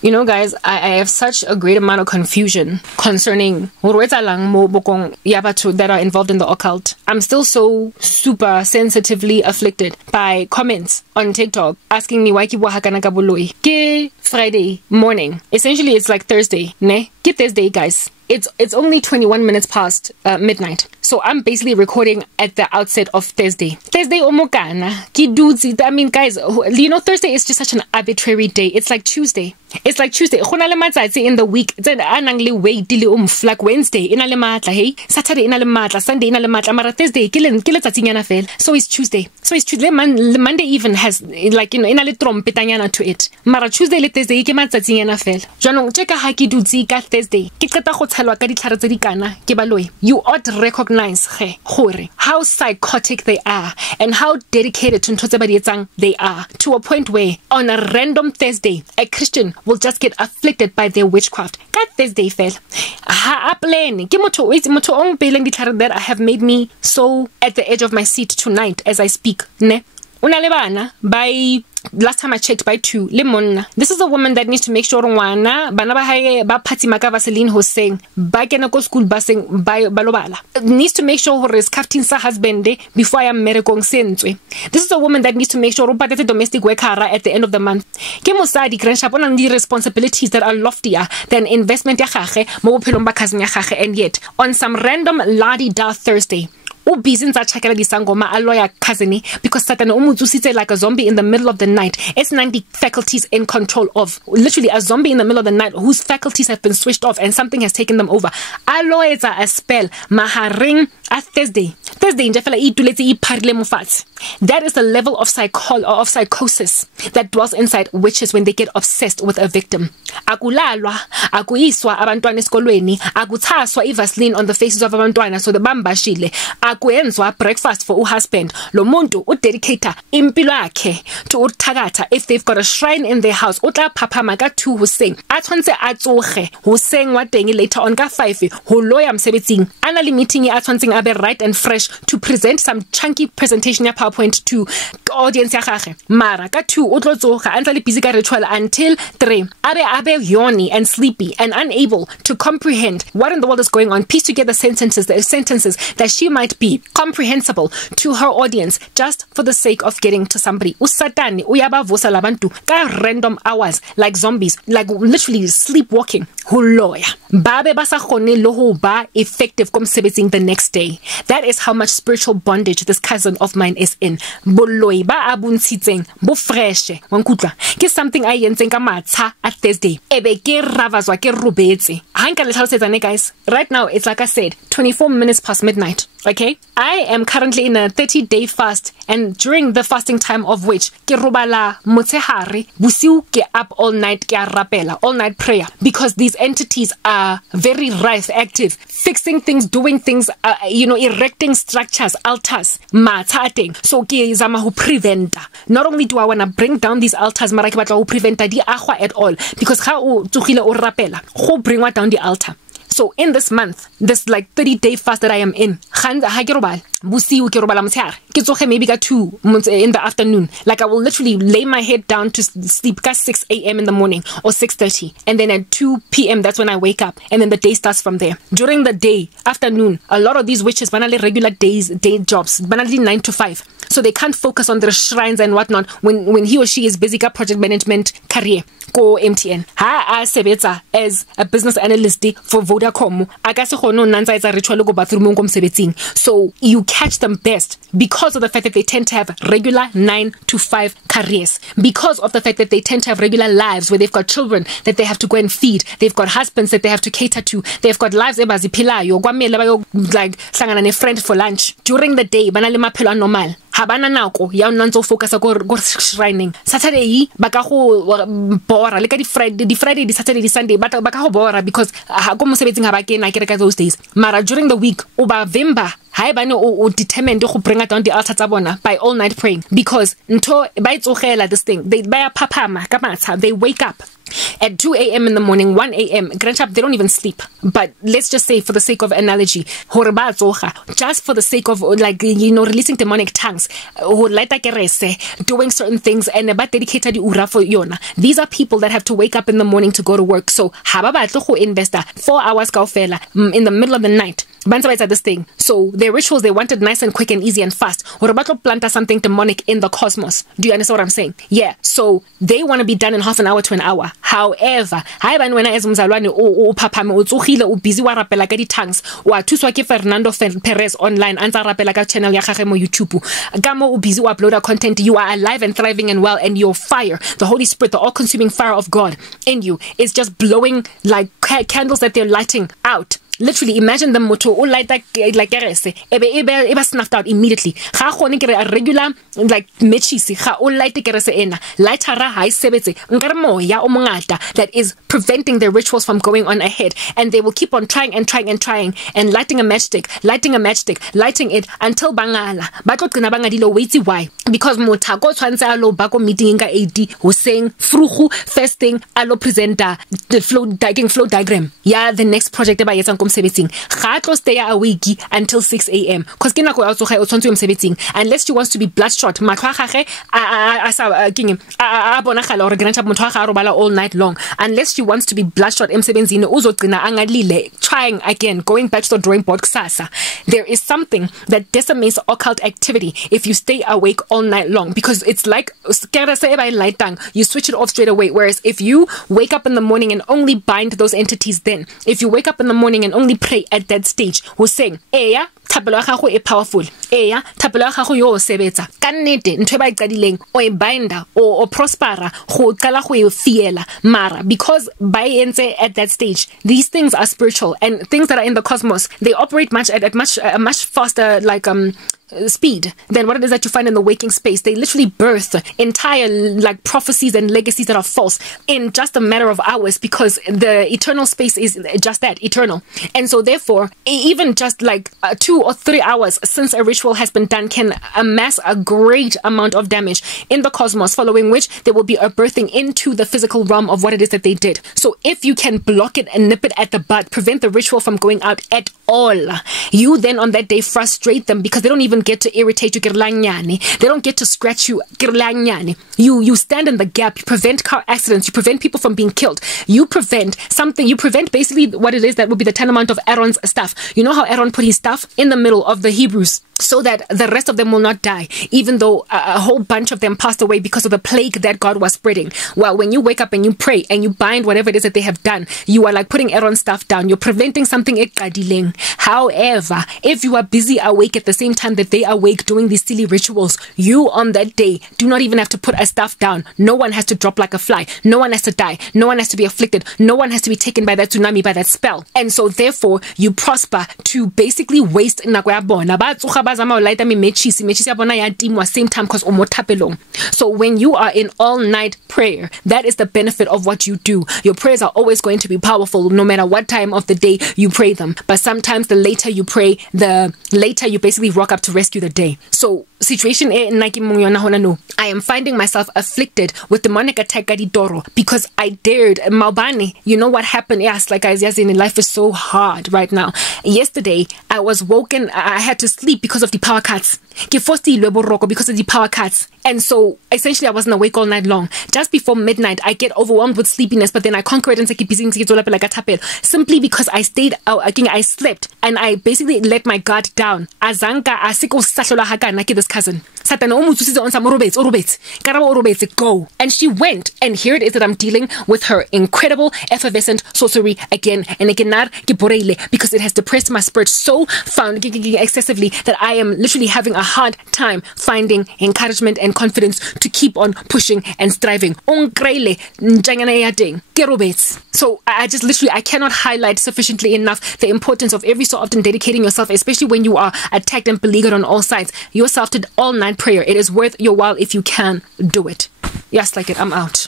You know, guys, I have such a great amount of confusion concerning that are involved in the occult. I'm still so super sensitively afflicted by comments on TikTok asking me why ke Friday morning. Essentially, it's like Thursday, ne? Ke Thursday, guys. It's only 21 minutes past midnight. So I'm basically recording at the outset of Thursday. Thursday omokana. I mean, guys, you know, Thursday is just such an arbitrary day. It's like Tuesday. It's like Tuesday. In the week, like Wednesday, hey? Saturday, Sunday, Mara Thursday, so it's Tuesday. So it's Tuesday. Monday even has, like, you know, to it. Mara Tuesday, Thursday, check haki dutsi ka Thursday. You ought to recognize how psychotic they are and how dedicated to they are, to a point where on a random Thursday a Christian will just get afflicted by their witchcraft. That Thursday fell. That have made me so at the edge of my seat tonight as I speak. Ne? By last time I checked, by 2 lemon. This is a woman that needs to make sure bana ba hae ba phatimaka Vaseline hoseng ba kena ko school baseng ba balobala, needs to make sure hore skafting sa husband before I am merekong sentswe. This is a woman that needs to make sure patete domestic worker at the end of the month. Ke mosadi grandshap on the responsibilities that are loftier than investment ya gage mo bophelong ba cousin ya gage, and yet on some random la-di-da Thursday busy disangoma a lawyer cousin because Satan umuzusite like a zombie in the middle of the night. It's 90 faculties in control of, literally a zombie in the middle of the night whose faculties have been switched off and something has taken them over. A lawyer a spell maharing a Thursday that is the level of psychosis that dwells inside witches when they get obsessed with a victim. Akulalwa, akuiswa abantwana esikolweni, akuthaswa ivaseline on the faces of abantwana so the bambashile, akuenzwa breakfast for uhusband. Lo muntu udedicate impilo yakhe to uthakatha. If they've got a shrine in their house, utla phaphama ka 2 hoseng, atshwantse a tsoge hoseng wa teng later on ka 5 ho loya msebetsing, ana le meeting e atshwantseng abe right and fresh to present some chunky presentation ya PowerPoint to audience ya gage. Mara ka 2 o tlo tsoga antla le busy ka ritual until 3 abe yawny and sleepy and unable to comprehend what in the world is going on, piece together sentences that she might be comprehensible to her audience just for the sake of getting to somebody. Usatani uyabavusa labantu ka random hours like zombies, like literally sleepwalking. Huloya babe basakgone lo ho ba effective komsebetsing the next day. That is how much spiritual bondage this cousin of mine is in. Boloi ba abuntshitseng bo fresh wankutla ke something I yentseng ka matha at Thursday ebe ke ravazwa ke robetse. Hanka le tlhalosetsane guys, right now it's like I said 24 minutes past midnight. Okay, I am currently in a 30-day fast, and during the fasting time of which ke robala motshehare busiu ke up all night ke rapela all night prayer, because these entities are very rife, active, fixing things, doing things, erecting structures, altars, mathateng. So ke zama ho preventa. Not only do I want to bring down these altars, mara ke batla ho preventa di agwa at all, because ga o tsogile o rapela go bringwa down the altar. So in this month, this like 30-day fast that I am in, maybe got 2 in the afternoon. Like I will literally lay my head down to sleep at 6 a.m. in the morning or 6:30, and then at 2 p.m. that's when I wake up, and then the day starts from there. During the day, afternoon, a lot of these witches banally regular day jobs, banally 9 to 5, so they can't focus on their shrines and whatnot when he or she is busy got project management career. Go MTN. Ha sebetsa as a business analyst for Vodacom. Ritual go bathroom komsebetsing. So you catch them best because of the fact that they tend to have regular 9 to 5 careers. Because of the fact that they tend to have regular lives where they've got children that they have to go and feed. They've got husbands that they have to cater to. They've got lives like sangana ne friend for lunch. During the day, banale maphelo normal. Habana nako ya nantso focus go shrining. Saturday baka go bora le ka di Friday di Saturday di Sunday baka go bora because go mosebetsing ha ba ke na kereka those days. Mara during the week o ba vemba haebane o determined go bring down the altar tsa bona by all night praying, because nto ba itsogela this thing, they ba phaphama ka matha, they wake up at 2 a.m. in the morning, 1 a.m. Grandchap, they don't even sleep. But let's just say, for the sake of analogy, just for the sake of, like, you know, releasing demonic tongues, doing certain things, and about dedicated ura for yona. These are people that have to wake up in the morning to go to work. So, investor 4 hours in the middle of the night. This thing. So their rituals, they wanted nice and quick and easy and fast. Or about to plant something demonic in the cosmos. Do you understand what I'm saying? Yeah. So they want to be done in half an hour to an hour. However, when I busy wa rapela ka di tongues wa thuswa ke Fernando Perez online anza rapela ka channel ya gagwe mo YouTube. Gamo o busy wa upload content, you are alive and thriving and well, and your fire, the Holy Spirit, the all-consuming fire of God in you is just blowing like candles that they're lighting out. Literally, imagine the moto all light like ebe snuffed out immediately. Ga gone ke a regular like matches ga all light kerese ena lightera high sebetse nkare moya o mongata that is preventing the rituals from going on ahead, and they will keep on trying and lighting a matchstick, lighting it until bangala ba tlo gcina bangadilo. Wait, why? Because motako tshwantse a lo ba ko meeting ka AD ho saying frugu first thing a lo presenter the flow diagram the next project ba yetsang msebetsing ga tlo stay awake until 6 a.m. cause ke nako ya tsoga o tshwantse msebetsing, unless she wants to be bloodshot matlho a gage a bona gala or grandchap motho ga robala all night long. Unless she wants to be bloodshot emsebenzini uzogcina angalile trying again, going back to the drawing board kusasa. There is something that decimates occult activity if you stay awake all night long, because it's like you switch it off straight away. Whereas if you wake up in the morning and only bind those entities, then if you wake up in the morning and only pray at that stage, who's saying thapelo ya gago e powerful, thapelo ya gago yo sebetsa ka nnete ntwe ba iqadileng o e binda o prospera go qala go e fiela mara, because by entse at that stage these things are spiritual, and things that are in the cosmos, they operate at much faster speed than what it is that you find in the waking space. They literally birth entire like prophecies and legacies that are false in just a matter of hours, because the eternal space is just that, eternal. And so therefore, even just like 2 or 3 hours since a ritual has been done can amass a great amount of damage in the cosmos, following which there will be a birthing into the physical realm of what it is that they did. So if you can block it and nip it at the bud, prevent the ritual from going out at all, you then on that day frustrate them, because they don't even get to irritate you, they don't get to scratch you, you stand in the gap, you prevent car accidents, you prevent people from being killed, you prevent basically what it is that would be the tantamount of Aaron's staff. You know how Aaron put his staff in the middle of the Hebrews so that the rest of them will not die, even though a whole bunch of them passed away because of the plague that God was spreading. Well, when you wake up and you pray and you bind whatever it is that they have done, you are like putting Aaron's staff down, you're preventing something ekadileng. However, if you are busy awake at the same time that they awake doing these silly rituals, you on that day do not even have to put a staff down. No one has to drop like a fly, no one has to die, no one has to be afflicted, no one has to be taken by that tsunami, by that spell. And so therefore you prosper to basically waste nako ya bona ba tsoga ba zama o light me mechisi ya bona ya timwa same time cause o mo thapelong. So when you are in all night prayer, that is the benefit of what you do. Your prayers are always going to be powerful no matter what time of the day you pray them, but sometimes the later you pray, the later you basically rock up to rescue the day. So situation I am finding myself afflicted with demonic attack because I dared Maubani. You know what happened? Yes, like guys, yes, in life is so hard right now. Yesterday I was woken, I had to sleep because of the power cuts. Because of the power cuts. And so essentially I wasn't awake all night long. Just before midnight I get overwhelmed with sleepiness, but then I conquer it and simply because I stayed out again. I slept and I basically let my guard down. Azanka asiko sahlola hakana ke this cousin. Satana o motsusitse on sa morobetse karabo orobetse go. And she went, and here it is that I'm dealing with her incredible effervescent sorcery again and again, because it has depressed my spirit so excessively that I am literally having a hard time finding encouragement and confidence to keep on pushing and striving. So I just literally, I cannot highlight sufficiently enough the importance of every so often dedicating yourself, especially when you are attacked and beleaguered on all sides, yourself to all night prayer. It is worth your while if you can do it. Yes, like it. I'm out.